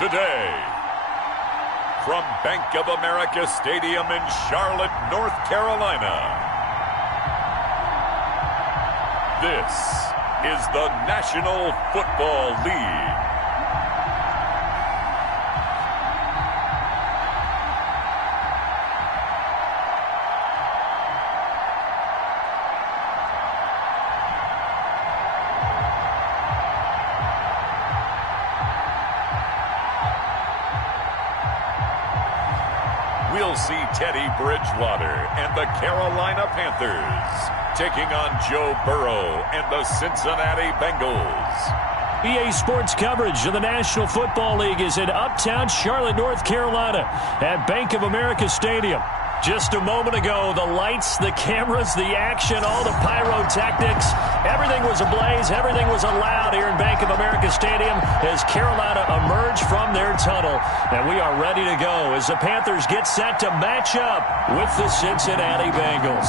today. From Bank of America Stadium in Charlotte, North Carolina, this is the National Football League. We'll see Teddy Bridgewater and the Carolina Panthers taking on Joe Burrow and the Cincinnati Bengals. EA Sports coverage of the National Football League is in uptown Charlotte, North Carolina at Bank of America Stadium. Just a moment ago, the lights, the cameras, the action, all the pyrotechnics, everything was ablaze, everything was allowed here in Bank of America Stadium as Carolina emerged from their tunnel. And we are ready to go as the Panthers get set to match up with the Cincinnati Bengals.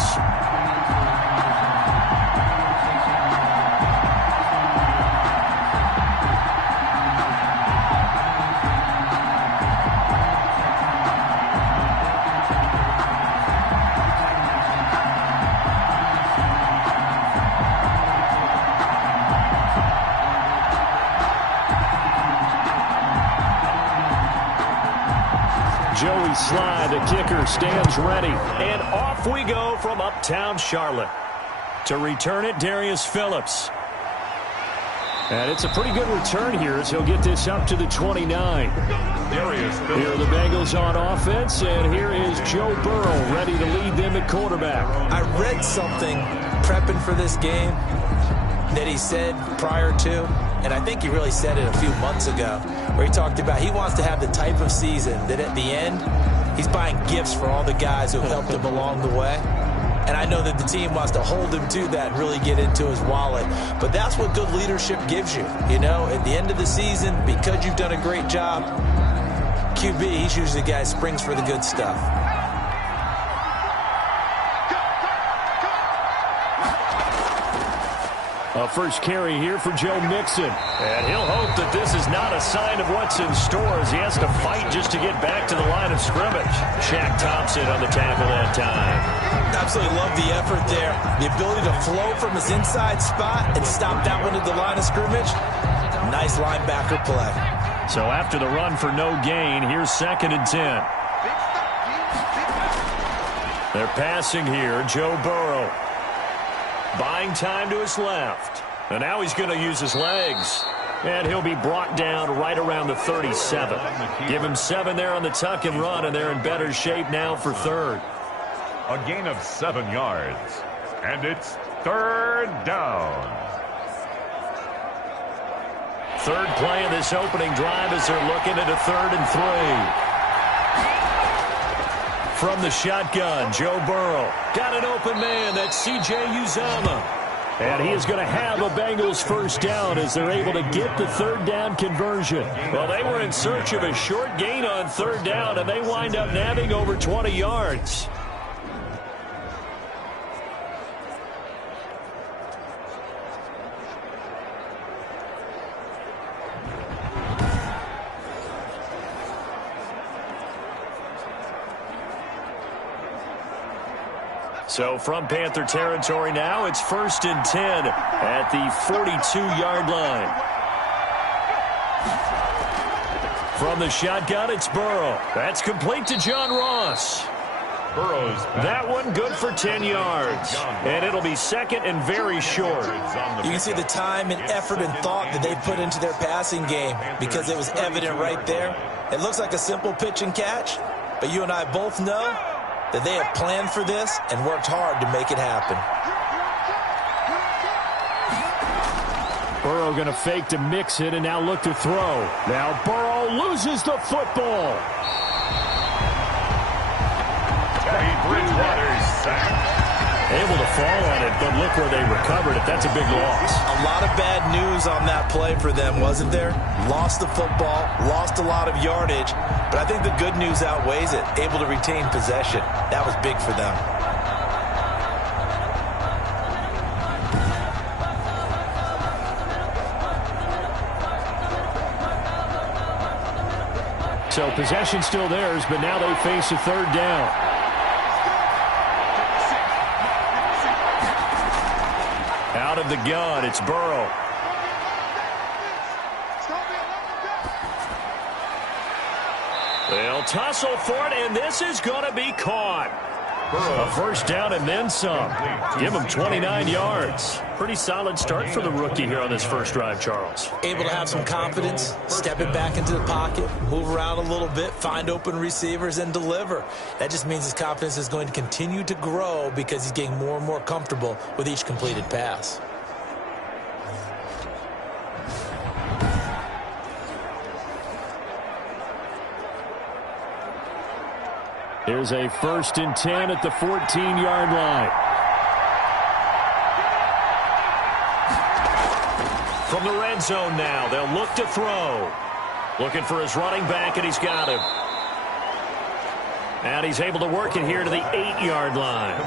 Joey Sly, the kicker, stands ready. And off we go from uptown Charlotte. To return it, Darius Phillips. And it's a pretty good return here as he'll get this up to the 29. Darius Phillips. Here are the Bengals on offense, and here is Joe Burrow ready to lead them at quarterback. I read something prepping for this game that he said prior to, and I think he really said it a few months ago, where he talked about he wants to have the type of season that at the end, he's buying gifts for all the guys who helped him along the way. And I know that the team wants to hold him to that and really get into his wallet. But that's what good leadership gives you. You know, at the end of the season, because you've done a great job, QB, he's usually the guy who springs for the good stuff. A first carry here for Joe Mixon. And he'll hope that this is not a sign of what's in store as he has to fight just to get back to the line of scrimmage. Shaq Thompson on the tackle that time. Absolutely love the effort there. The ability to flow from his inside spot and stop that one at the line of scrimmage. Nice linebacker play. So after the run for no gain, here's 2nd and 10. They're passing here. Joe Burrow. Buying time to his left. And now he's going to use his legs. And he'll be brought down right around the 37. Give him 7 there on the tuck and run, and they're in better shape now for 3rd. A gain of 7 yards. And it's 3rd down. 3rd play of this opening drive as they're looking at a 3rd and 3. From the shotgun, Joe Burrow. Got an open man. That's C.J. Uzomah. And he is going to have a Bengals first down as they're able to get the 3rd down conversion. Well, they were in search of a short gain on 3rd down, and they wind up nabbing over 20 yards. So from Panther territory now, it's 1st and 10 at the 42-yard line. From the shotgun, it's Burrow. That's complete to John Ross. Burrow's that one good for 10 yards. And it'll be 2nd and very short. You can see the time and effort and thought that they put into their passing game because it was evident right there. It looks like a simple pitch and catch, but you and I both know that they have planned for this and worked hard to make it happen. Burrow going to fake to mix it and now look to throw. Now Burrow loses the football. Teddy Bridgewater's sacked. Able to fall on it, but look where they recovered it. That's a big loss. A lot of bad news on that play for them, wasn't there? Lost the football, lost a lot of yardage, but I think the good news outweighs it. Able to retain possession. That was big for them. So possession still theirs, but now they face a third down. Out of the gun, it's Burrow. They'll tussle for it, and this is going to be caught. A first down and then some. Give him 29 yards. Pretty solid start for the rookie here on this first drive, Charles. Able to have some confidence, step it back into the pocket, move around a little bit, find open receivers, and deliver. That just means his confidence is going to continue to grow because he's getting more and more comfortable with each completed pass. Here's a 1st and 10 at the 14-yard line. From the red zone now, they'll look to throw. Looking for his running back, and he's got him. And he's able to work it here to the 8-yard line.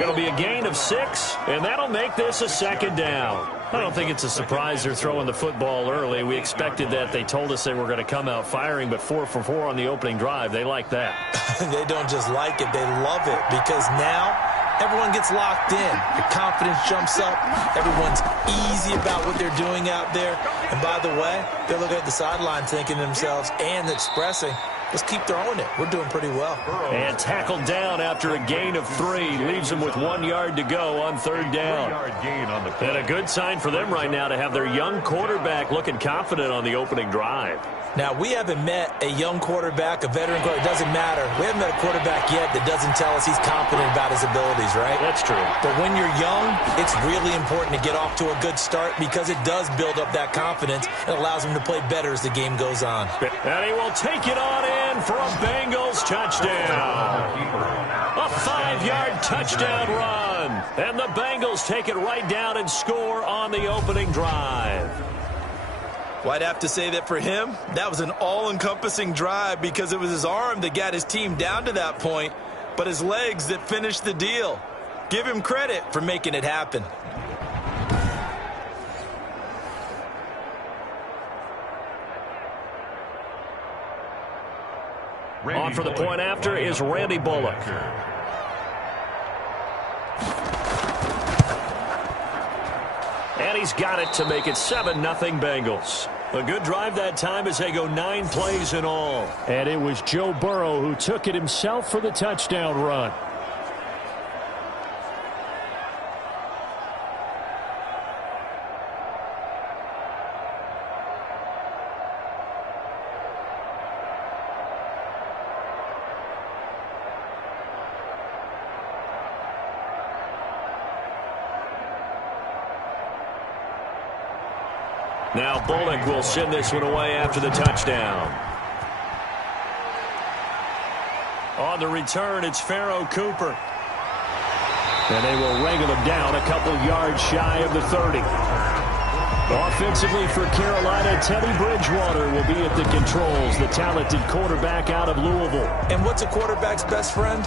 It'll be a gain of 6, and that'll make this a second down. I don't think it's a surprise they're throwing the football early. We expected that. They told us they were going to come out firing, but 4 for 4 on the opening drive. They like that. They don't just like it, they love it, because now everyone gets locked in. Your confidence jumps up. Everyone's easy about what they're doing out there. And by the way, they're looking at the sideline thinking to themselves and expressing, let's keep throwing it. We're doing pretty well. And tackled down after a gain of 3. Leaves them with 1 yard to go on third down. And a good sign for them right now to have their young quarterback looking confident on the opening drive. Now, we haven't met a young quarterback, a veteran quarterback. It doesn't matter. We haven't met a quarterback yet that doesn't tell us he's confident about his abilities, right? That's true. But when you're young, it's really important to get off to a good start because it does build up that confidence and allows him to play better as the game goes on. And he will take it on in for a Bengals touchdown. A 5-yard touchdown run. And the Bengals take it right down and score on the opening drive. Well, I'd have to say that for him, that was an all-encompassing drive because it was his arm that got his team down to that point, but his legs that finished the deal. Give him credit for making it happen. On for the point after is Randy Bullock. And he's got it to make it 7-0 Bengals. A good drive that time as they go 9 plays in all. And it was Joe Burrow who took it himself for the touchdown run. Now Bullock will send this one away after the touchdown. On the return, it's Pharaoh Cooper. And they will wrangle him down a couple yards shy of the 30. Offensively for Carolina, Teddy Bridgewater will be at the controls, the talented quarterback out of Louisville. And what's a quarterback's best friend?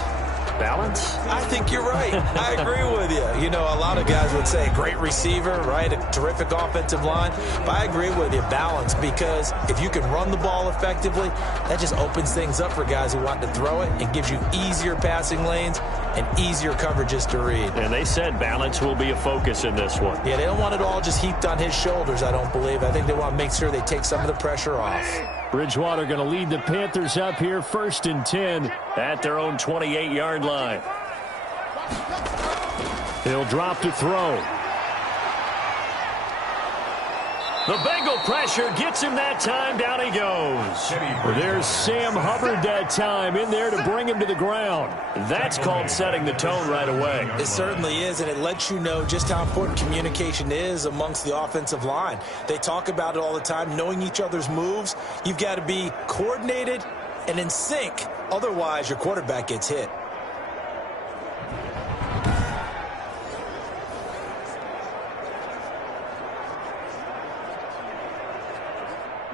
Balance? I think you're right. I agree with you. You know, a lot of guys would say great receiver, right? A terrific offensive line. But I agree with you, balance, because if you can run the ball effectively, that just opens things up for guys who want to throw it and gives you easier passing lanes and easier coverages to read. And they said balance will be a focus in this one. Yeah, they don't want it all just heaped on his shoulders, I don't believe. I think they want to make sure they take some of the pressure off. Bridgewater going to lead the Panthers up here 1st and 10 at their own 28-yard line. He'll drop to throw. The Bengal pressure gets him that time. Down he goes. There's Sam Hubbard that time in there to bring him to the ground. That's called setting the tone right away. It certainly is, and it lets you know just how important communication is amongst the offensive line. They talk about it all the time, knowing each other's moves. You've got to be coordinated and in sync. Otherwise, your quarterback gets hit.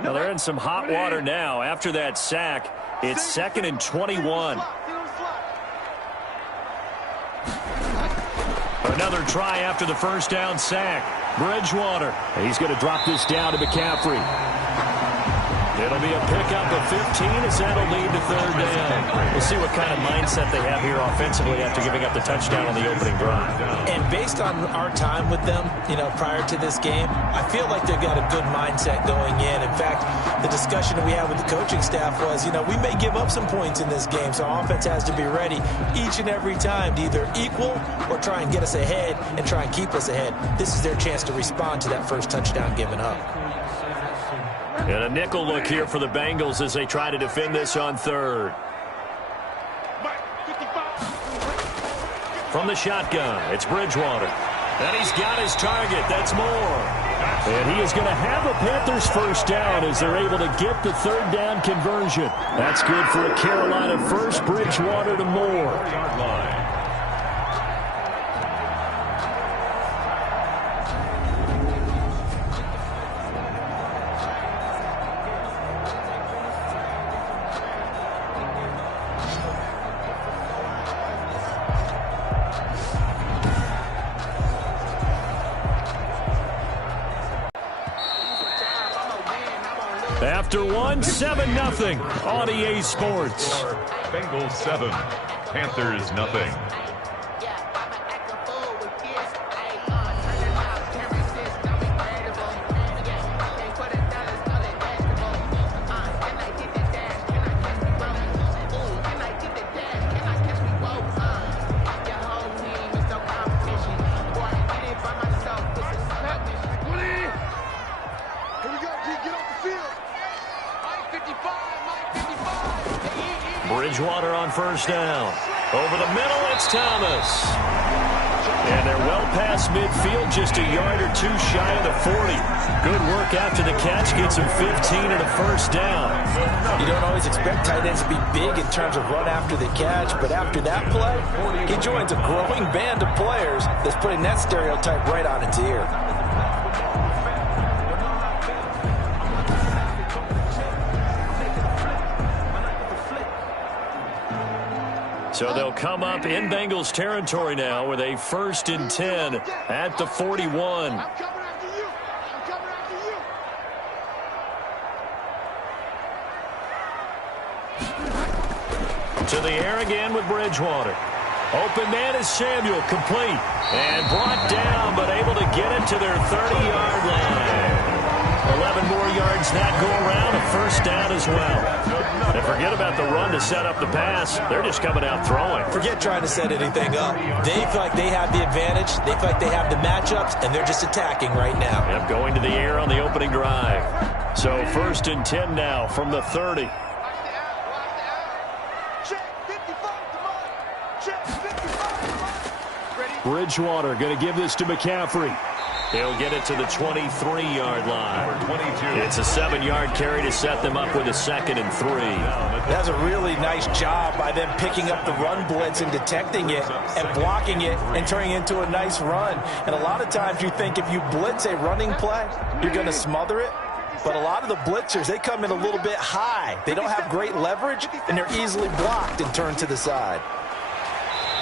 Now they're in some hot water now. After that sack, it's 2nd and 21. Another try after the first down sack. Bridgewater. He's going to drop this down to McCaffrey. It'll be a pickup of 15 as that'll lead to third down. We'll see what kind of mindset they have here offensively after giving up the touchdown on the opening drive. And based on our time with them, prior to this game, I feel like they've got a good mindset going in. In fact, the discussion that we had with the coaching staff was, we may give up some points in this game, so our offense has to be ready each and every time to either equal or try and get us ahead and try and keep us ahead. This is their chance to respond to that first touchdown given up. And a nickel look here for the Bengals as they try to defend this on third. From the shotgun, it's Bridgewater. And he's got his target. That's Moore. And he is going to have a Panthers first down as they're able to get the third down conversion. That's good for a Carolina first. Bridgewater to Moore. After 7-0 on EA Sports. Bengals 7, Panthers nothing. Bridgewater on first down. Over the middle, it's Thomas. And they're well past midfield, just a yard or two shy of the 40. Good work after the catch, gets him 15 and a first down. You don't always expect tight ends to be big in terms of run after the catch, but after that play, he joins a growing band of players that's putting that stereotype right on its ear. So they'll come up in Bengals territory now with a 1st and 10 at the 41. To the air again with Bridgewater. Open man is Samuel, complete. And brought down, but able to get it to their 30-yard line. 11 more yards that go around, a first down as well. And forget about the run to set up the pass. They're just coming out throwing. Forget trying to set anything up. They feel like they have the advantage. They feel like they have the matchups, and they're just attacking right now. Yep, going to the air on the opening drive. So 1st and 10 now from the 30. Bridgewater going to give this to McCaffrey. He'll get it to the 23-yard line. 22. It's a 7-yard carry to set them up with a 2nd and 3. That's a really nice job by them picking up the run blitz and detecting it and blocking it and turning it into a nice run. And a lot of times you think if you blitz a running play, you're going to smother it. But a lot of the blitzers, they come in a little bit high. They don't have great leverage, and they're easily blocked and turned to the side.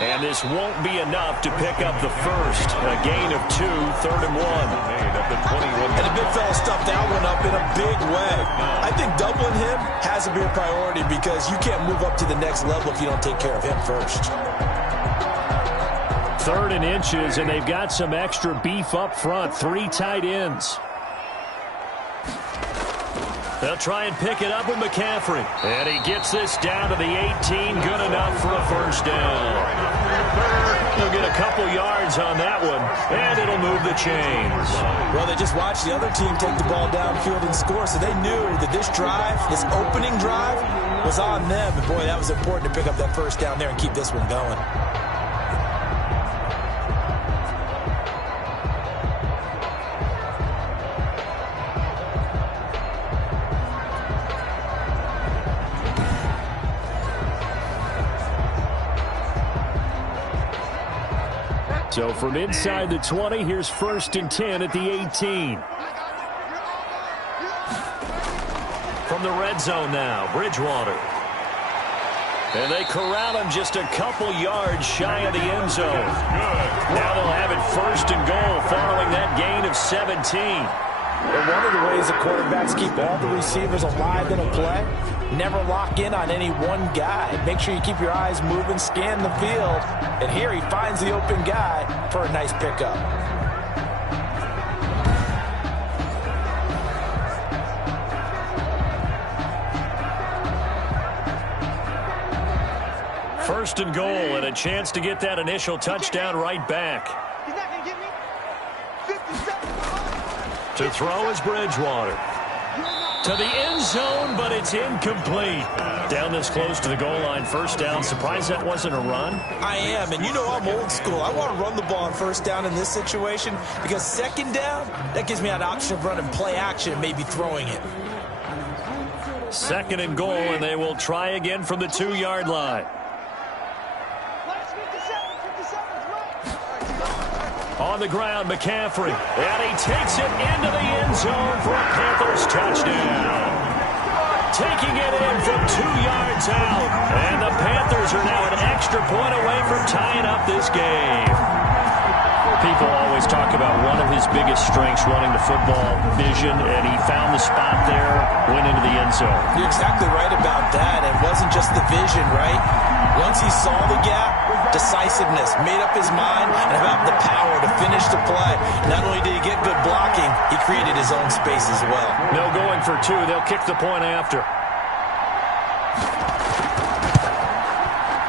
And this won't be enough to pick up the first. A gain of 2, 3rd and 1. And the big fella stuffed that one up in a big way. I think doubling him has to be a priority because you can't move up to the next level if you don't take care of him first. 3rd and inches, and they've got some extra beef up front. 3 tight ends. They'll try and pick it up with McCaffrey. And he gets this down to the 18. Good enough for a first down. He'll get a couple yards on that one, and it'll move the chains. Well, they just watched the other team take the ball downfield and score, so they knew that this drive, this opening drive, was on them. And, boy, that was important to pick up that first down there and keep this one going. So from inside the 20, here's 1st and 10 at the 18. From the red zone now, Bridgewater. And they corral him just a couple yards shy of the end zone. Now they'll have it 1st and goal following that gain of 17. And one of the ways the quarterbacks keep all the receivers alive in a play, never lock in on any one guy. Make sure you keep your eyes moving, scan the field. And here he finds the open guy for a nice pickup. First and goal, and a chance to get that initial touchdown right back. He's not going to get me. 50 seconds. To throw is Bridgewater. To the end zone, but it's incomplete. Down this close to the goal line, first down. Surprised that wasn't a run? I am, and you know I'm old school. I want to run the ball on first down in this situation because second down, that gives me an option of running play action and maybe throwing it. Second and goal, and they will try again from the 2-yard line. On the ground, McCaffrey. And he takes it into the end zone for a Panthers touchdown. Taking it in from 2 yards out. And the Panthers are now an extra point away from tying up this game. People always talk about one of his biggest strengths running the football, vision, and he found the spot there, went into the end zone. You're exactly right about that. It wasn't just the vision, right? Once he saw the gap, decisiveness, made up his mind, and about the power to finish the play. Not only did he get good blocking, he created his own space as well. No going for two. They'll kick the point after.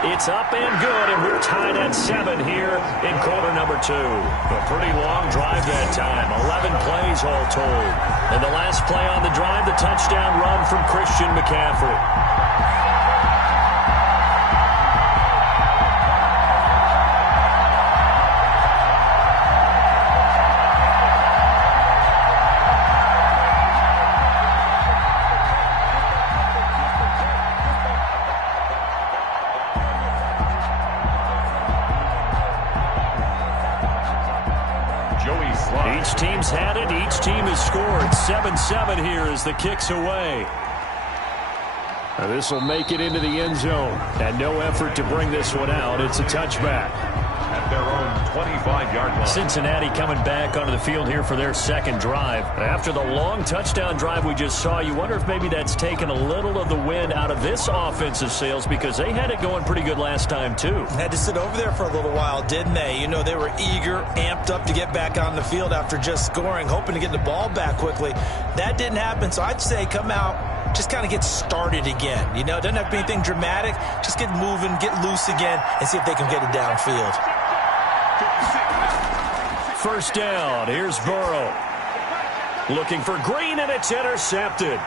It's up and good, and we're tied at 7 here in quarter number 2. A pretty long drive that time, 11 plays all told. And the last play on the drive, the touchdown run from Christian McCaffrey. Each team's had it. Each team has scored. 7-7 here as the kick's away. Now this will make it into the end zone. And no effort to bring this one out. It's a touchback. At their own 25-yard line. Cincinnati coming back onto the field here for their second drive. After the long touchdown drive we just saw, you wonder if maybe that's taken a little of the wind out of this offensive sails because they had it going pretty good last time too. Had to sit over there for a little while, didn't they? You know, they were eager, amped up to get back on the field after just scoring, hoping to get the ball back quickly. That didn't happen, so I'd say come out, just kind of get started again. You know, it doesn't have to be anything dramatic. Just get moving, get loose again, and see if they can get it downfield. First down, here's Burrow. Looking for Green, and it's intercepted.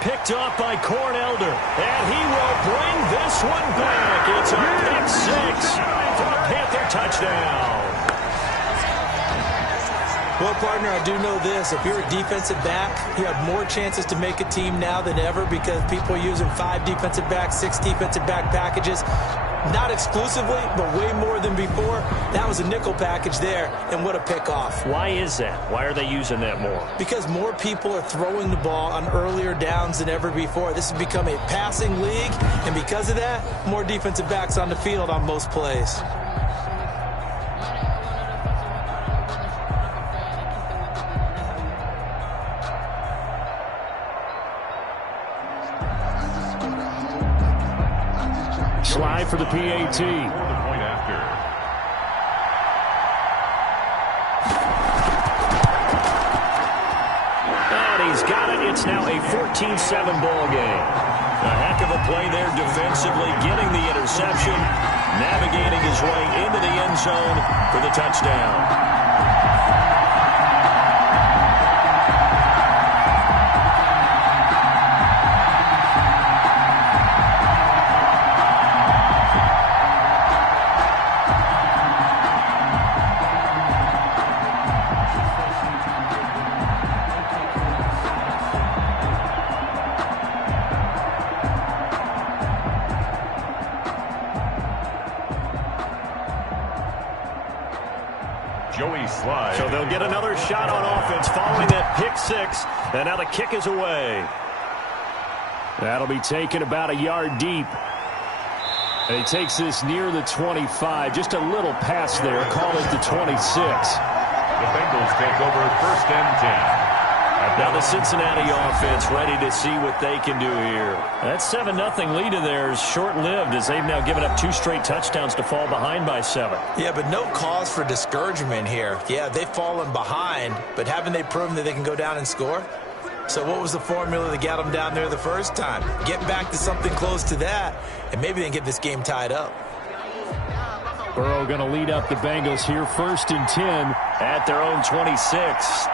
Picked off by Cornelder, and he will bring this one back. It's a pick six for a Panther touchdown. Well, partner, I do know this. If you're a defensive back, you have more chances to make a team now than ever because people are using 5 defensive backs, 6 defensive back packages. Not exclusively, but way more than before. That was a nickel package there, and what a pickoff. Why is that? Why are they using that more? Because more people are throwing the ball on earlier downs than ever before. This has become a passing league, and because of that, more defensive backs on the field on most plays. Slide for the PAT. The point after. And he's got it. It's now a 14-7 ball game. A heck of a play there defensively, getting the interception, navigating his way into the end zone for the touchdown. So they'll get another shot on offense following that pick six. And now the kick is away. That'll be taken about a yard deep. And he takes this near the 25. Just a little pass there. Call it the 26. The Bengals take over first and 10. Now the Cincinnati offense ready to see what they can do here. That 7-0 lead of theirs short-lived as they've now given up 2 straight touchdowns to fall behind by 7. Yeah, but no cause for discouragement here. Yeah, they've fallen behind, but haven't they proven that they can go down and score? So what was the formula that got them down there the first time? Get back to something close to that, and maybe they can get this game tied up. Burrow going to lead up the Bengals here 1st and 10 at their own 26.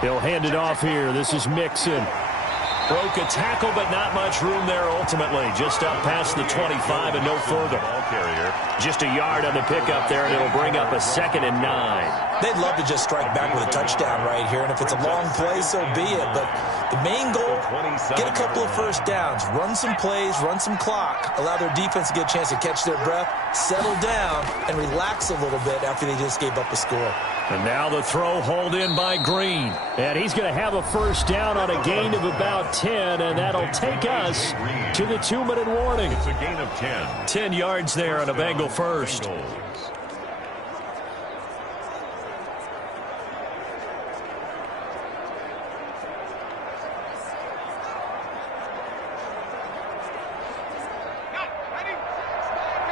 He'll hand it off here. This is Mixon. Broke a tackle, but not much room there ultimately. Just up past the 25 and no further. Just a yard on the pickup there, and it'll bring up a 2nd and 9. They'd love to just strike back with a touchdown right here, and if it's a long play, so be it. But the main goal, get a couple of first downs, run some plays, run some clock, allow their defense to get a chance to catch their breath, settle down, and relax a little bit after they just gave up a score. And now the throw hauled in by Green. And he's going to have a first down on a gain of about 10, and that'll take us to the 2-minute warning. It's a gain of 10. 10 yards there on a Bengal first.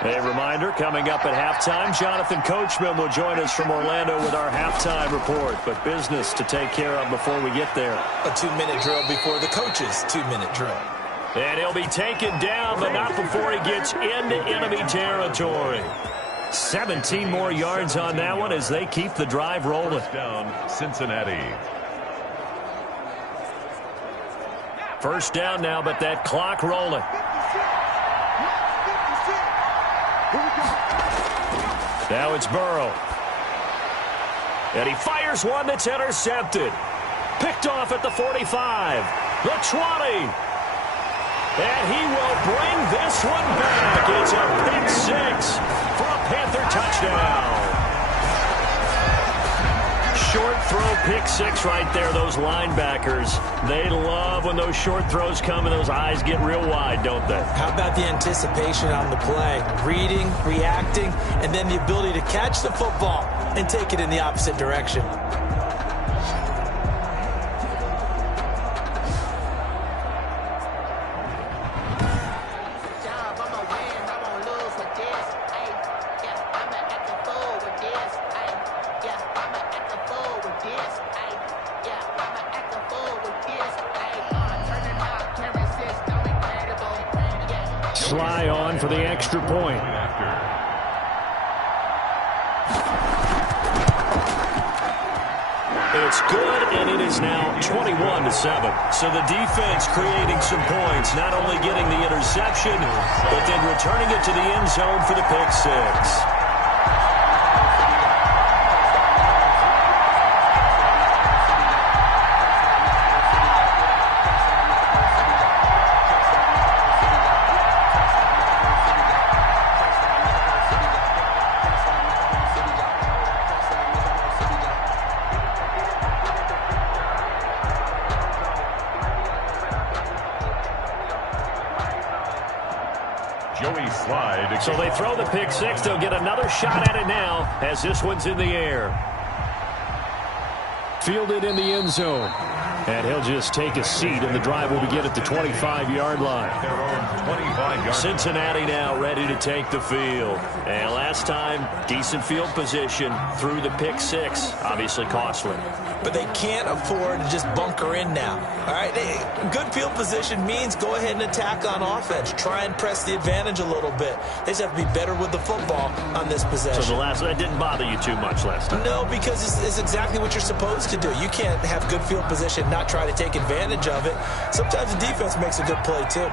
A reminder, coming up at halftime, Jonathan Coachman will join us from Orlando with our halftime report. But business to take care of before we get there. A 2-minute drill before the coach's 2-minute drill. And he'll be taken down, but not before he gets into enemy territory. 17 more yards on that one as they keep the drive rolling. First down, Cincinnati. First down now, but that clock rolling. Now it's Burrow. And he fires one that's intercepted. Picked off at the 45. The 20. And he will bring this one back. It's a pick 6 for a Panther touchdown. Short throw pick 6 right there. Those linebackers, they love when those short throws come and those eyes get real wide, don't they? How about the anticipation on the play? Reading, reacting, and then the ability to catch the football and take it in the opposite direction. Sly on for the extra point. It's good, and it is now 21-7. So the defense creating some points, not only getting the interception, but then returning it to the end zone for the pick 6. So they throw the pick 6. They'll get another shot at it now as this one's in the air. Fielded in the end zone. And he'll just take a seat, and the drive will begin at the 25-yard line. Cincinnati now ready to take the field. And last time, decent field position through the pick 6. Obviously costly. But they can't afford to just bunker in now. All right, good field position means go ahead and attack on offense. Try and press the advantage a little bit. They just have to be better with the football on this possession. So that didn't bother you too much last time? No, because it's exactly what you're supposed to do. You can't have good field position, not try to take advantage of it. Sometimes the defense makes a good play too.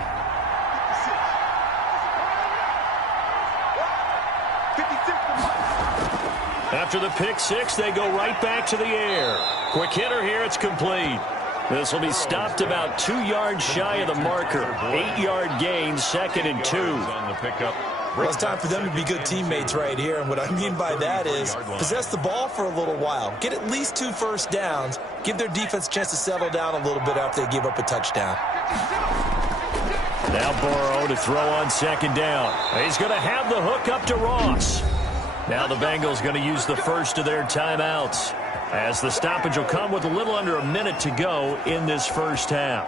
After the pick 6, they go right back to the air. Quick hitter here, it's complete. This will be stopped about 2 yards shy of the marker. 8-yard gain, 2nd and 2. On the pickup. Well, it's time for them to be good teammates right here. And what I mean by that is possess the ball for a little while. Get at least 2 first downs. Give their defense a chance to settle down a little bit after they give up a touchdown. Now Burrow to throw on 2nd down. He's going to have the hook up to Ross. Now the Bengals going to use the first of their timeouts. as the stoppage will come with a little under a minute to go in this first half.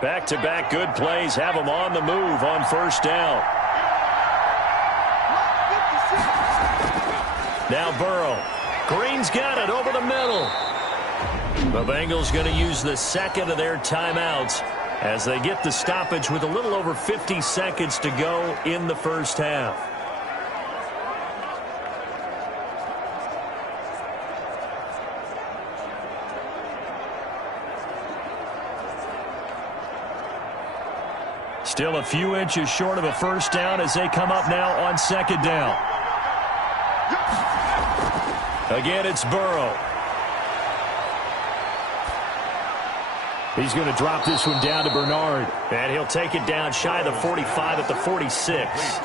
Back-to-back good plays have them on the move on first down. Now Burrow. Green's got it over the middle. The Bengals going to use the second of their timeouts as they get the stoppage with a little over 50 seconds to go in the first half. Still a few inches short of a first down as they come up now on second down. Again, it's Burrow. He's going to drop this one down to Bernard. And he'll take it down shy of the 45 at the 46.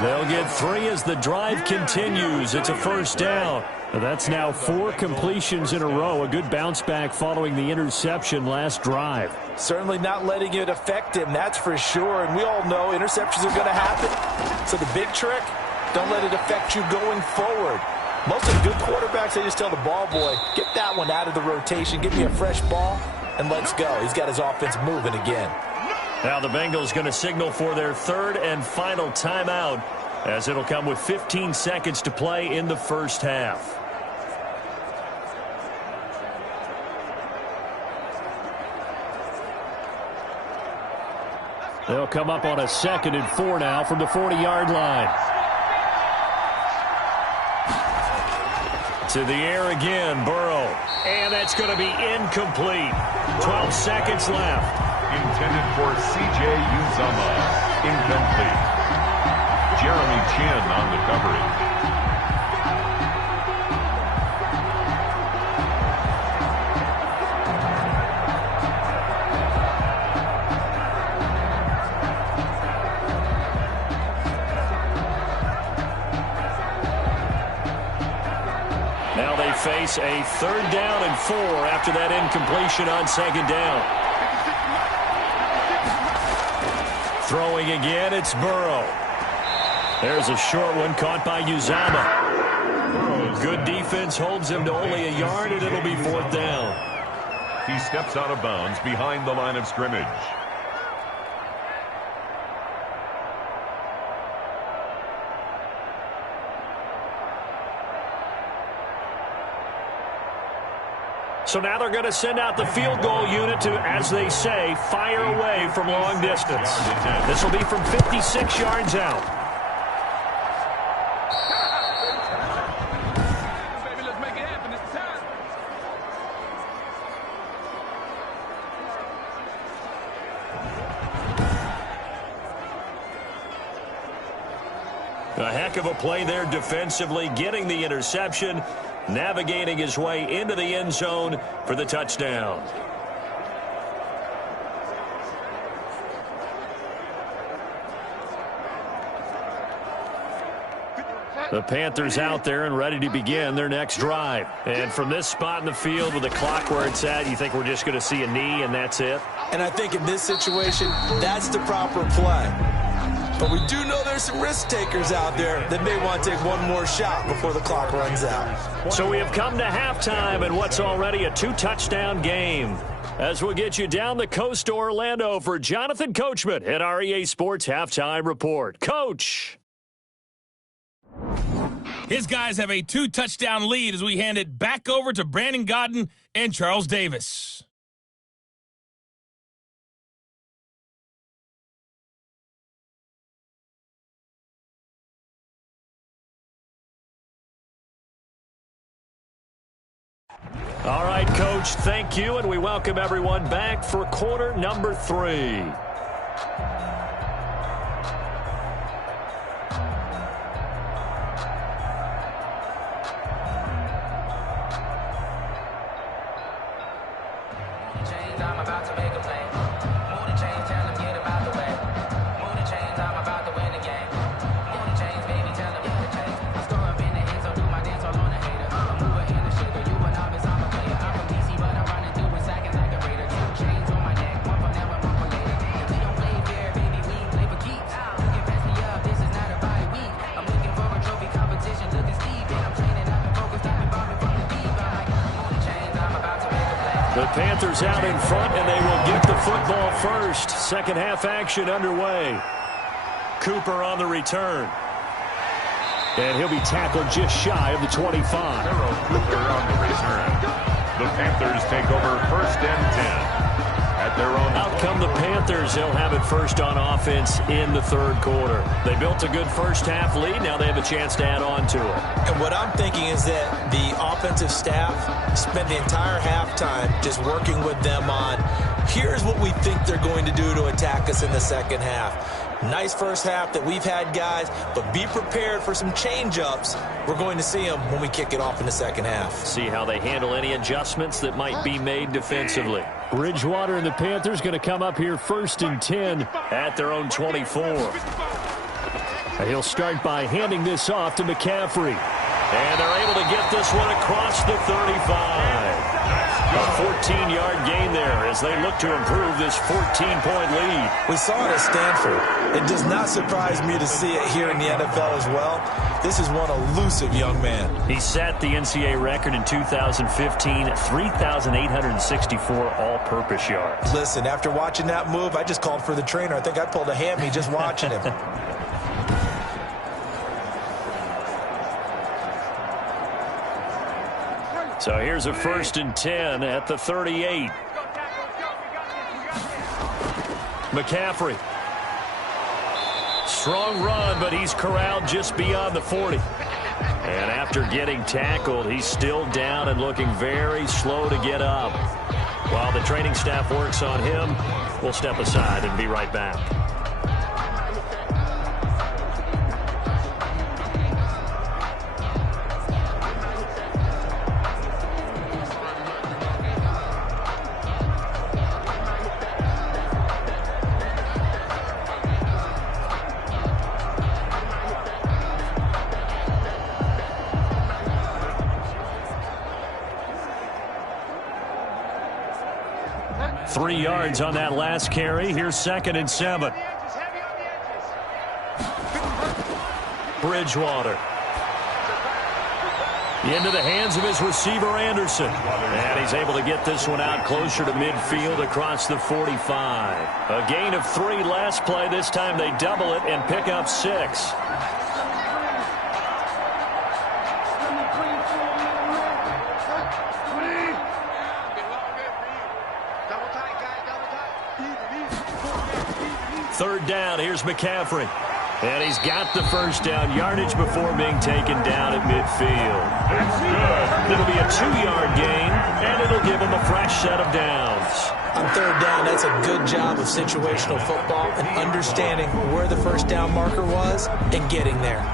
They'll get 3 as the drive continues. It's a first down. That's now 4 completions in a row. A good bounce back following the interception last drive. Certainly not letting it affect him, that's for sure. And we all know interceptions are going to happen. So the big trick, don't let it affect you going forward. Most of the good quarterbacks, they just tell the ball boy, get that one out of the rotation, give me a fresh ball, and let's go. He's got his offense moving again. Now the Bengals going to signal for their third and final timeout as it'll come with 15 seconds to play in the first half. They'll come up on a 2nd and 4 now from the 40-yard line. To the air again, Burrow. And that's going to be incomplete. 12 seconds left. Intended for C.J. Uzomah. Incomplete. Jeremy Chin on the coverage. Now they face a 3rd down and 4 after that incompletion on 2nd down. Throwing again, it's Burrow. There's a short one caught by Uzomah. Good defense holds him to only a yard, and it'll be 4th down. He steps out of bounds behind the line of scrimmage. So now they're going to send out the field goal unit to, as they say, fire away from long distance. This will be from 56 yards out. A heck of a play there defensively, getting the interception, navigating his way into the end zone for the touchdown. The Panthers out there and ready to begin their next drive. And from this spot in the field with the clock where it's at, you think we're just going to see a knee and that's it? And I think in this situation, that's the proper play. But we do know there's some risk takers out there that may want to take one more shot before the clock runs out. So we have come to halftime in what's already a 2-touchdown game. As we'll get you down the coast to Orlando for Jonathan Coachman at our EA Sports Halftime Report. Coach! His guys have a 2-touchdown lead as we hand it back over to Brandon Godden and Charles Davis. All right, Coach, thank you, and we welcome everyone back for quarter number 3. I'm about to make a play. Move the chains, tell them get about the way. Move the chains, I'm about to win the game. Move the chains, baby, tell them get the chains. I store up in the end, so do my dance all on the hater. I'm a mover and a shaker, you a novice, I'm a player. I'm from DC, but I'm running through and sacking like a raider. 2 chains on my neck, one from them. The Panthers out in front, and they will get the football first. Second half action underway. Cooper on the return. And he'll be tackled just shy of the 25. Cooper on the return. The Panthers take over first and 10. At their own. Out come the Panthers. They'll have it first on offense in the third quarter. They built a good first half lead. Now they have a chance to add on to it. And what I'm thinking is that the offensive staff spent the entire halftime just working with them on, here's what we think they're going to do to attack us in the second half. Nice first half that we've had, guys, but be prepared for some change-ups. We're going to see them when we kick it off in the second half. See how they handle any adjustments that might be made defensively. Bridgewater and the Panthers going to come up here first and 10 at their own 24. And he'll start by handing this off to McCaffrey. And they're able to get this one across the 35. A 14-yard gain there as they look to improve this 14-point lead. We saw it at Stanford. It does not surprise me to see it here in the NFL as well. This is one elusive young man. He set the NCAA record in 2015, 3,864 all-purpose yards. Listen, after watching that move, I just called for the trainer. I think I pulled a hammy just watching him. So here's a first and 10 at the 38. McCaffrey. Strong run, but he's corralled just beyond the 40. And after getting tackled, he's still down and looking very slow to get up. While the training staff works on him, we'll step aside and be right back. Yards on that last carry. Here's second and 7. Bridgewater. Into the hands of his receiver, Anderson. And he's able to get this one out closer to midfield across the 45. A gain of 3 last play. This time they double it and pick up 6. Third down, here's McCaffrey. And he's got the first down, yardage before being taken down at midfield. It'll be a 2-yard gain, and it'll give him a fresh set of downs. On third down, that's a good job of situational football and understanding where the first down marker was and getting there.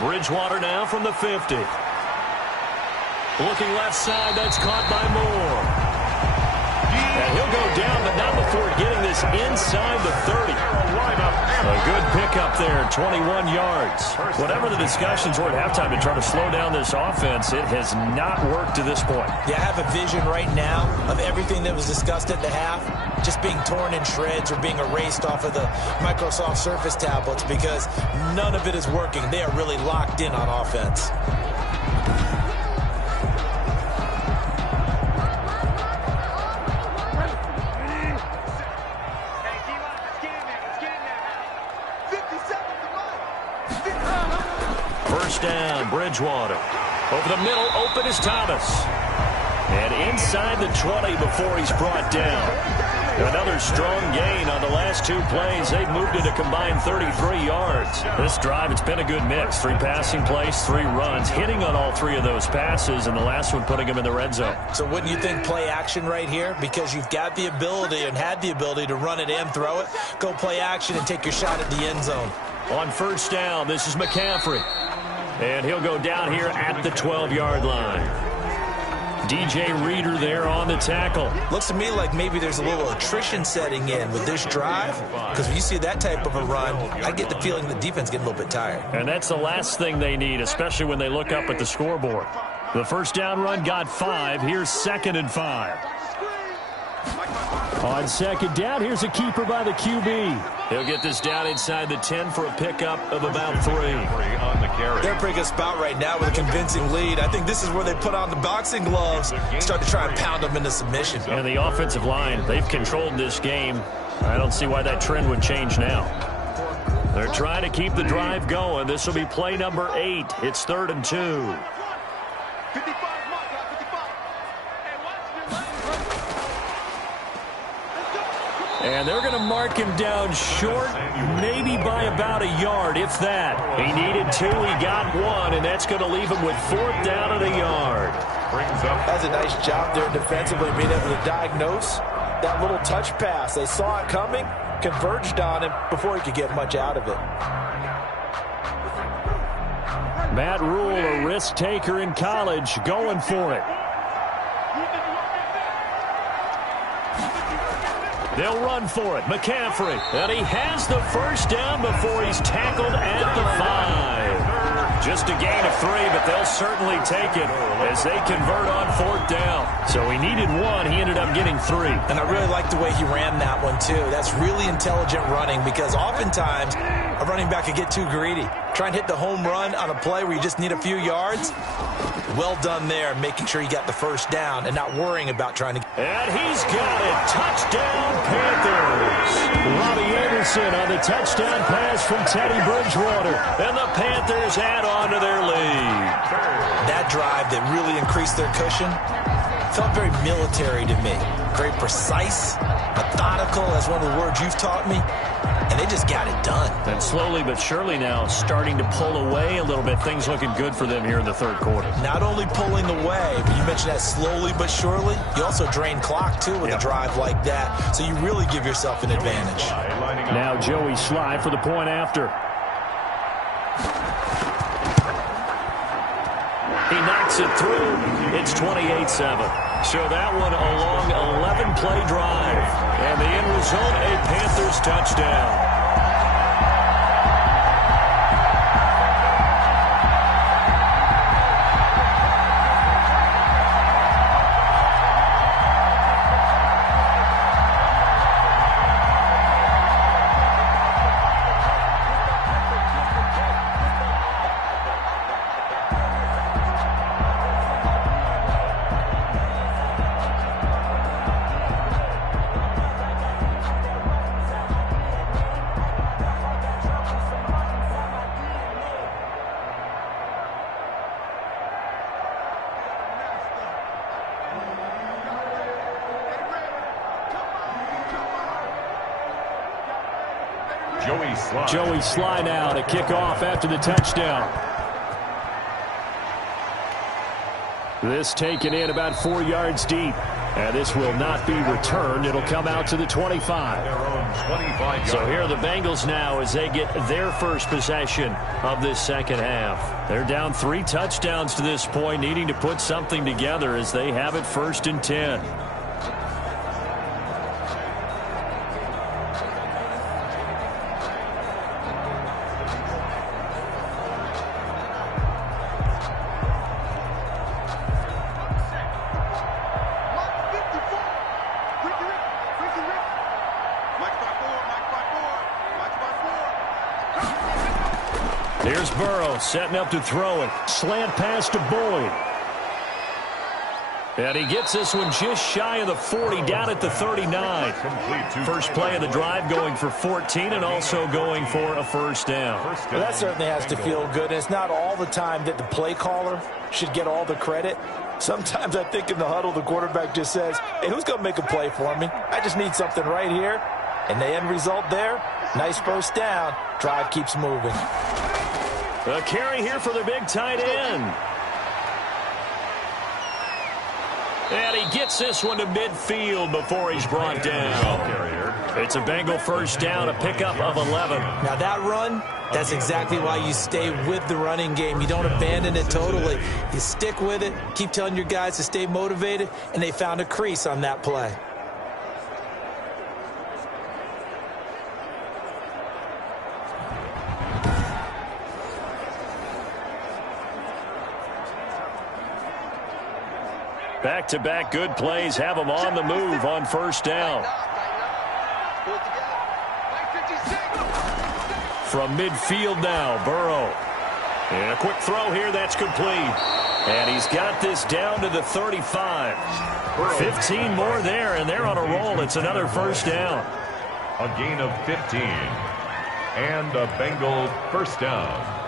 Bridgewater now from the 50. Looking left side, that's caught by Moore. And he'll go down, but not before getting this inside the 30. A good pickup there, 21 yards. Whatever the discussions were at halftime to try to slow down this offense, it has not worked to this point. Yeah, I have a vision right now of everything that was discussed at the half just being torn in shreds or being erased off of the Microsoft Surface tablets because none of it is working. They are really locked in on offense. First down, Bridgewater. Over the middle, open is Thomas. And inside the 20 before he's brought down. Another strong gain on the last 2 plays. They've moved it a combined 33 yards. This drive, it's been a good mix. 3 passing plays, 3 runs, hitting on all 3 of those passes, and the last one putting them in the red zone. So wouldn't you think play action right here? Because you've got the ability and had the ability to run it and throw it. Go play action and take your shot at the end zone. On first down, this is McCaffrey. And he'll go down here at the 12-yard line. DJ Reader there on the tackle. Looks to me like maybe there's a little attrition setting in with this drive, because when you see that type of a run, I get the feeling the defense getting a little bit tired. And that's the last thing they need, especially when they look up at the scoreboard. The first down run got 5. Here's 2nd and 5. On 2nd down, here's a keeper by the QB. He'll get this down inside the 10 for a pickup of about 3. They're a pretty good spot right now with a convincing lead. I think this is where they put on the boxing gloves, start to try and pound them into submission. And the offensive line, they've controlled this game. I don't see why that trend would change now. They're trying to keep the drive going. This will be play number 8. It's 3rd and 2. And they're going to mark him down short, maybe by about a yard, if that. He needed 2, he got 1, and that's going to leave him with 4th down and a yard. That's a nice job there defensively, being able to diagnose that little touch pass. They saw it coming, converged on him before he could get much out of it. Matt Rule, a risk taker in college, going for it. They'll run for it. McCaffrey. And he has the first down before he's tackled at the 5. Just a gain of 3, but they'll certainly take it as they convert on 4th down. So he needed 1. He ended up getting 3. And I really like the way he ran that one, too. That's really intelligent running, because oftentimes a running back could get too greedy. Try and hit the home run on a play where you just need a few yards. Well done there, making sure you got the first down and not worrying about trying to... And he's got it. Touchdown, Panthers. Robbie Anderson on the touchdown pass from Teddy Bridgewater. And the Panthers add on to their lead. That drive that really increased their cushion felt very military to me. Very precise, methodical, that's one of the words you've taught me. And they just got it done. And slowly but surely now starting to pull away a little bit. Things looking good for them here in the 3rd quarter. Not only pulling away, but you mentioned that slowly but surely. You also drain clock, too, with a drive like that. So you really give yourself an advantage. Now Joey Sly for the point after. He knocks it through. It's 28-7. So that one a long 11-play drive. And the end result, a Panthers touchdown. Joey Sly now to kick off after the touchdown. This taken in about 4 yards deep. And this will not be returned. It'll come out to the 25. So here are the Bengals now as they get their first possession of this second half. They're down 3 touchdowns to this point, needing to put something together as they have it 1st and 10. Here's Burrow setting up to throw it. Slant pass to Boyd. And he gets this one just shy of the 40, down at the 39. First play of the drive, going for 14 and also going for a first down. Well, that certainly has to feel good. And it's not all the time that the play caller should get all the credit. Sometimes I think in the huddle, the quarterback just says, hey, who's going to make a play for me? I just need something right here. And the end result there, nice first down. Drive keeps moving. A carry here for the big tight end. And he gets this one to midfield before he's brought down. It's a Bengal first down, a pickup of 11. Now that run, that's exactly why you stay with the running game. You don't abandon it totally. You stick with it, keep telling your guys to stay motivated, and they found a crease on that play. Back-to-back good plays have them on the move on first down. From midfield now, Burrow. And a quick throw here, that's complete. And he's got this down to the 35. 15 more there, and they're on a roll. It's another first down. A gain of 15. And a Bengal first down.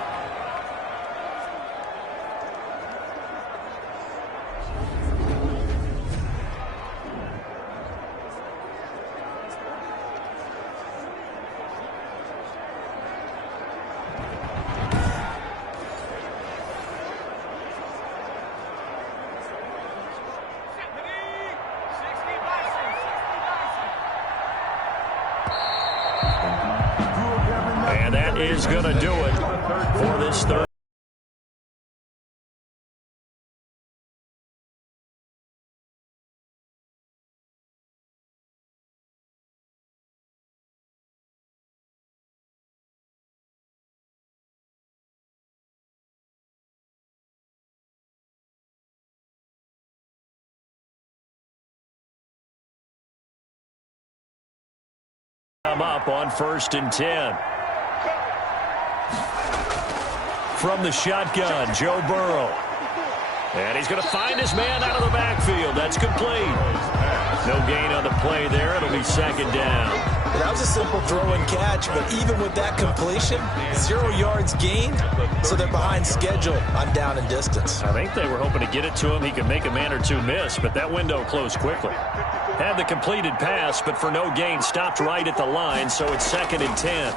And that is going to do it for this third. Up on 1st and 10. From the shotgun, Joe Burrow. And he's going to find his man out of the backfield. That's complete. No gain on the play there. It'll be second down. That was a simple throw and catch, but even with that completion, 0 yards gained, so they're behind schedule on down and distance. I think they were hoping to get it to him. He could make a man or two miss, but that window closed quickly. Had the completed pass, but for no gain, stopped right at the line, so it's 2nd and 10.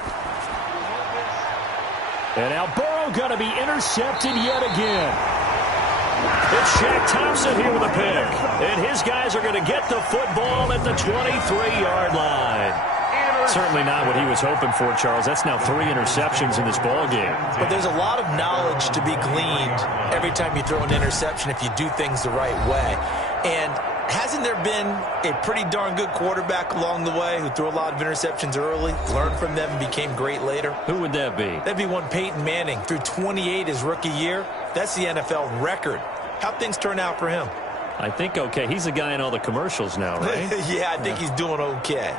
And now Burrow going to be intercepted yet again. It's Shaq Thompson here with a pick. And his guys are going to get the football at the 23-yard line. Certainly not what he was hoping for, Charles. That's now 3 interceptions in this ball game. But there's a lot of knowledge to be gleaned every time you throw an interception if you do things the right way. And hasn't there been a pretty darn good quarterback along the way who threw a lot of interceptions early, learned from them, and became great later? Who would that be? That'd be one Peyton Manning. Threw 28 his rookie year. That's the NFL record. How'd things turn out for him? I think okay. He's a guy in all the commercials now, right? Yeah, I think he's doing okay.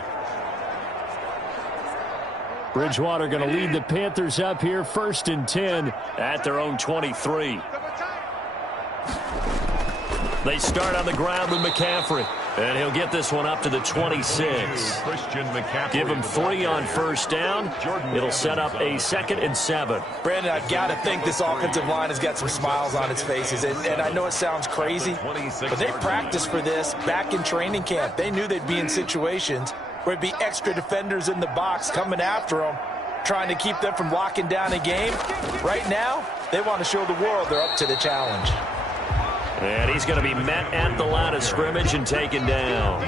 Bridgewater going to lead the Panthers up here, 1st and 10 at their own 23. They start on the ground with McCaffrey, and he'll get this one up to the 26. Give him 3 on first down. It'll set up a 2nd and 7. Brandon, I've got to think this offensive line has got some smiles on its faces, and I know it sounds crazy, but they practiced for this back in training camp. They knew they'd be in situations where it'd be extra defenders in the box coming after them, trying to keep them from locking down a game. Right now, they want to show the world they're up to the challenge. And he's going to be met at the line of scrimmage and taken down.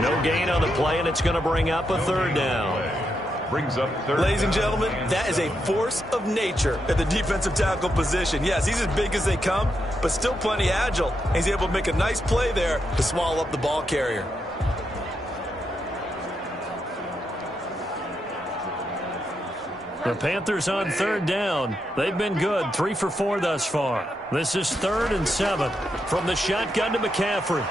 No gain on the play, and it's going to bring up a 3rd down. Brings up 3rd. Ladies and gentlemen, that is a force of nature at the defensive tackle position. Yes, he's as big as they come, but still plenty agile. He's able to make a nice play there to swallow up the ball carrier. The Panthers on 3rd down. They've been good, 3 for 4 thus far. This is 3rd and 7 from the shotgun to McCaffrey.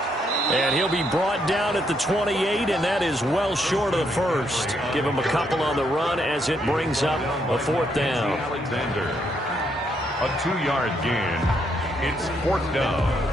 And he'll be brought down at the 28, and that is well short of the first. Give him a couple on the run as it brings up a 4th down. Alexander. A 2-yard gain. It's 4th down.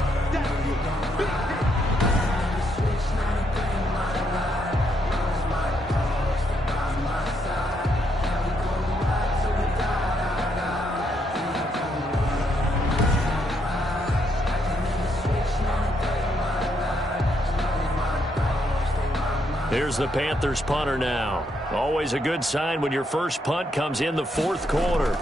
Here's the Panthers punter now. Always a good sign when your first punt comes in the 4th quarter.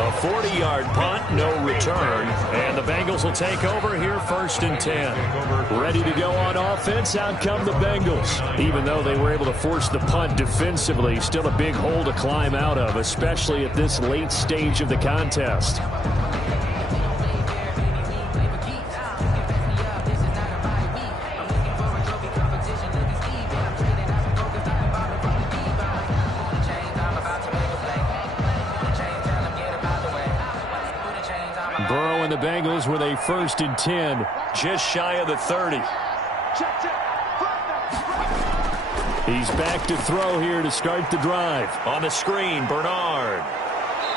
A 40-yard punt, no return. And the Bengals will take over here 1st and 10. Ready to go on offense, out come the Bengals. Even though they were able to force the punt defensively, still a big hole to climb out of, especially at this late stage of the contest. Burrow and the Bengals with a 1st and 10, just shy of the 30. He's back to throw here to start the drive. On the screen, Bernard.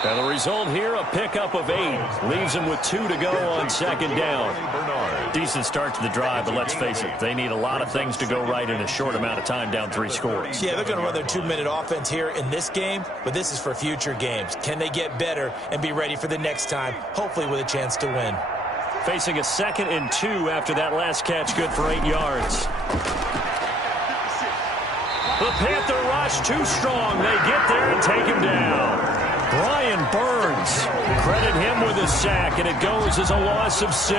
And the result here, a pickup of 8. Leaves him with 2 to go on 2nd down. Decent start to the drive, but let's face it, they need a lot of things to go right in a short amount of time, down 3 scores. Yeah, they're going to run their 2-minute offense here in this game, but this is for future games. Can they get better and be ready for the next time, hopefully with a chance to win? Facing a 2nd and 2 after that last catch, good for 8 yards. The Panther rush too strong. They get there and take him down. Brian Burns, credit him with a sack, and it goes as a loss of 6.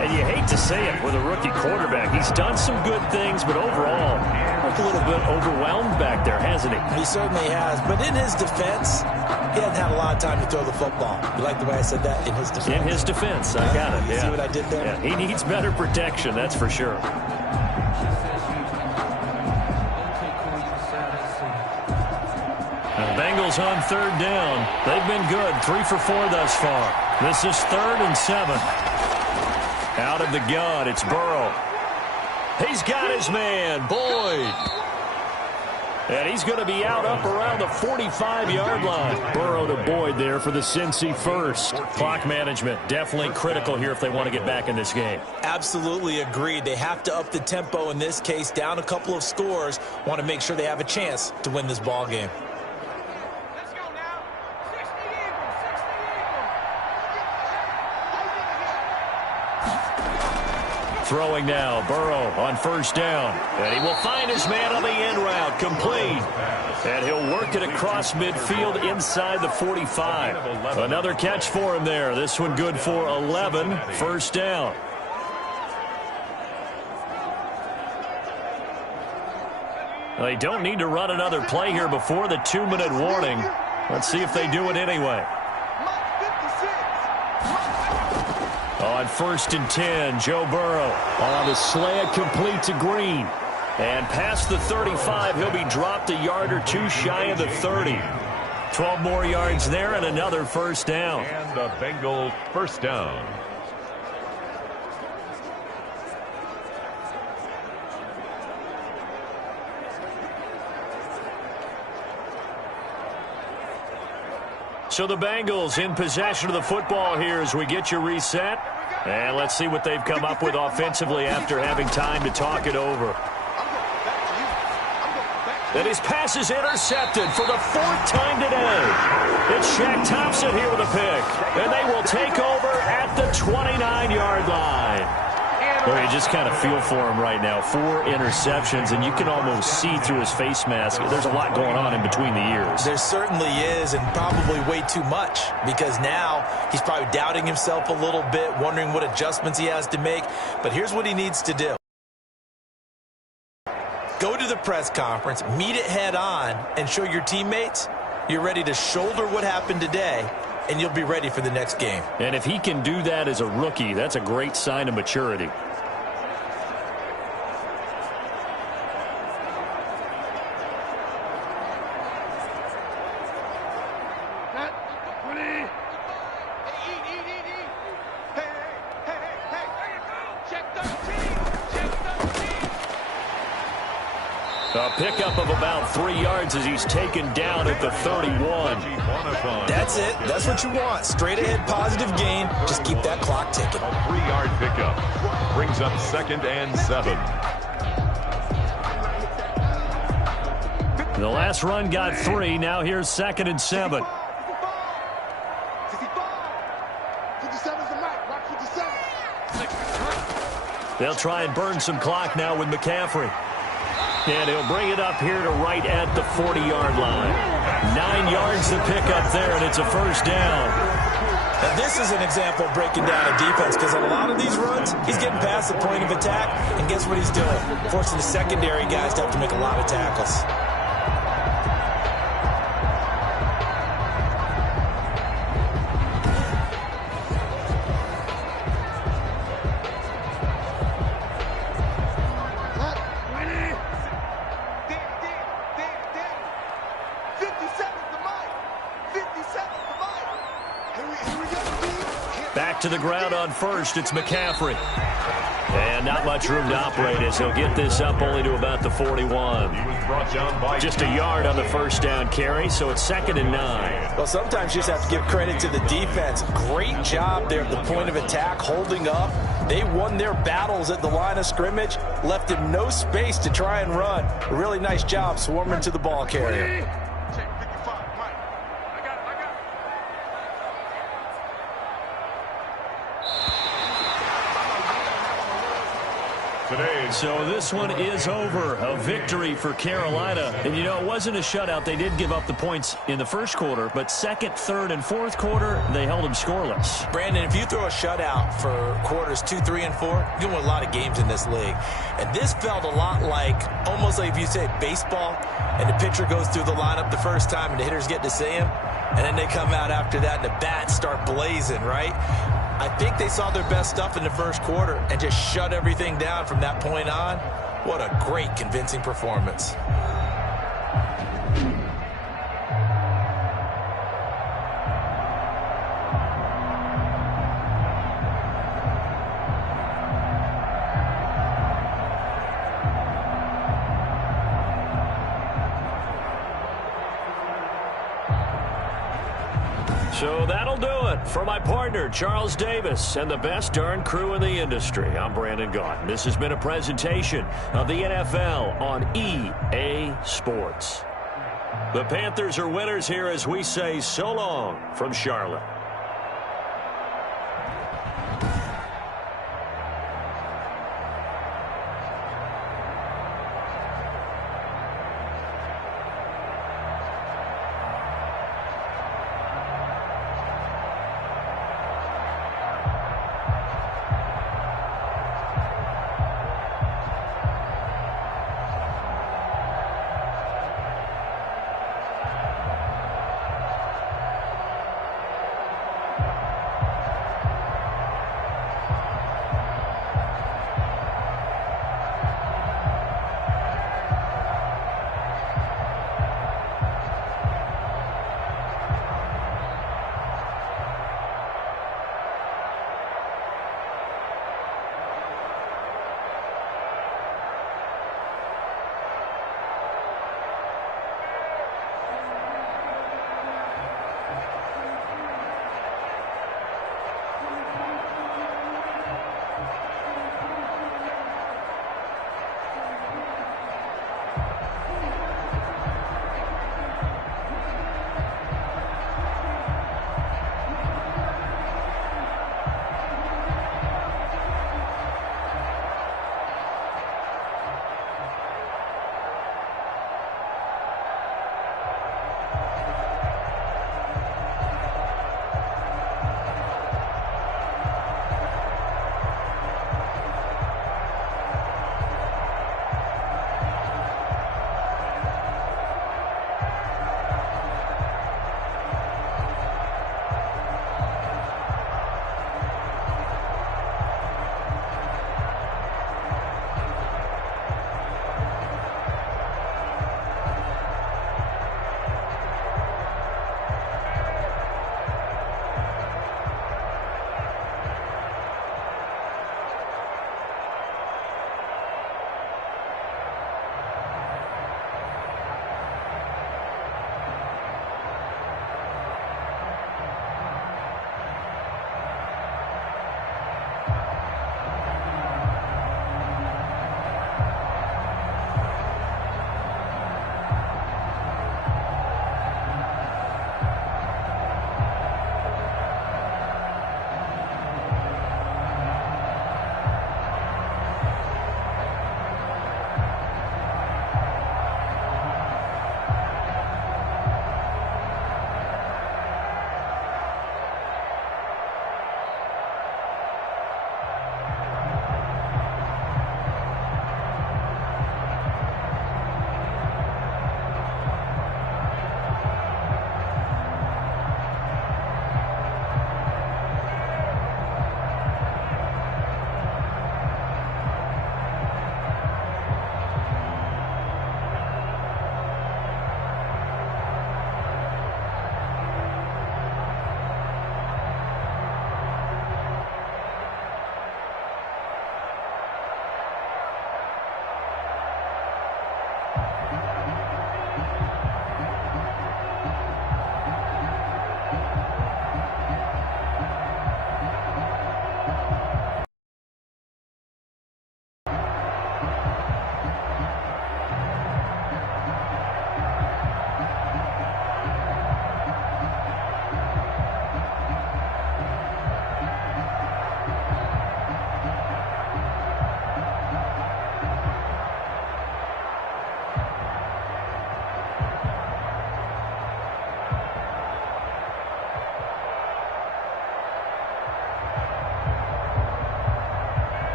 And you hate to say it with a rookie quarterback. He's done some good things, but overall, looked a little bit overwhelmed back there, hasn't he? He certainly has, but in his defense, he hasn't had a lot of time to throw the football. You like the way I said that? In his defense. In his defense, I got it. You yeah. see what I did there? Yeah, he needs better protection, that's for sure. Bengals on 3rd down. They've been good, 3 for 4 thus far. This is 3rd and 7. Out of the gun, it's Burrow. He's got his man, Boyd. And he's going to be out up around the 45-yard line. Burrow to Boyd there for the Cincy first. Clock management, definitely critical here if they want to get back in this game. Absolutely agreed. They have to up the tempo in this case, down a couple of scores. Want to make sure they have a chance to win this ball game. Throwing now, Burrow on 1st down. And he will find his man on the end route, complete. And he'll work it across midfield inside the 45. Another catch for him there. This one good for 11, 1st down. They don't need to run another play here before the 2-minute warning. Let's see if they do it anyway. On 1st and 10, Joe Burrow on the slant, complete to Green. And past the 35, he'll be dropped a yard or 2 shy of the 30. 12 more yards there and another 1st down. And the Bengals 1st down. So the Bengals in possession of the football here as we get you reset. And let's see what they've come up with offensively after having time to talk it over. And his pass is intercepted for the 4th time today. It's Shaq Thompson here with a pick. And they will take over at the 29-yard line. Well, you just kind of feel for him right now. 4 interceptions, and you can almost see through his face mask. There's a lot going on in between the ears. There certainly is, and probably way too much, because now he's probably doubting himself a little bit, wondering what adjustments he has to make. But here's what he needs to do. Go to the press conference, meet it head on, and show your teammates you're ready to shoulder what happened today, and you'll be ready for the next game. And if he can do that as a rookie, that's a great sign of maturity. A pickup of about 3 yards as he's taken down at the 31. That's it. That's what you want. Straight ahead positive gain. Just keep that clock ticking. A 3-yard pickup brings up 2nd and 7. The last run got 3. Now here's 2nd and 7. They'll try and burn some clock now with McCaffrey. And he'll bring it up here to right at the 40-yard line. 9 yards to pick up there, and it's a 1st down. And this is an example of breaking down a defense, because on a lot of these runs, he's getting past the point of attack, and guess what he's doing? Forcing the secondary guys to have to make a lot of tackles. Back to the ground on first, it's McCaffrey. And not much room to operate as he'll get this up only to about the 41. Just a yard on the first down carry, so it's 2nd and 9. Well, sometimes you just have to give credit to the defense. Great job there at the point of attack, holding up. They won their battles at the line of scrimmage, left him no space to try and run. A really nice job swarming to the ball carrier. So this one is over. A victory for Carolina. And, you know, it wasn't a shutout. They did give up the points in the first quarter, but second, third, and fourth quarter, they held them scoreless. Brandon, if you throw a shutout for quarters 2, 3, and 4, you're going to win a lot of games in this league. And this felt a lot like, almost like if you say baseball, and the pitcher goes through the lineup the first time, and the hitters get to see him, and then they come out after that, and the bats start blazing, right? I think they saw their best stuff in the first quarter and just shut everything down from that point on. What a great, convincing performance. So that'll do it for my partner, Charles Davis, and the best darn crew in the industry. I'm Brandon Gaudin. This has been a presentation of the NFL on EA Sports. The Panthers are winners here as we say so long from Charlotte.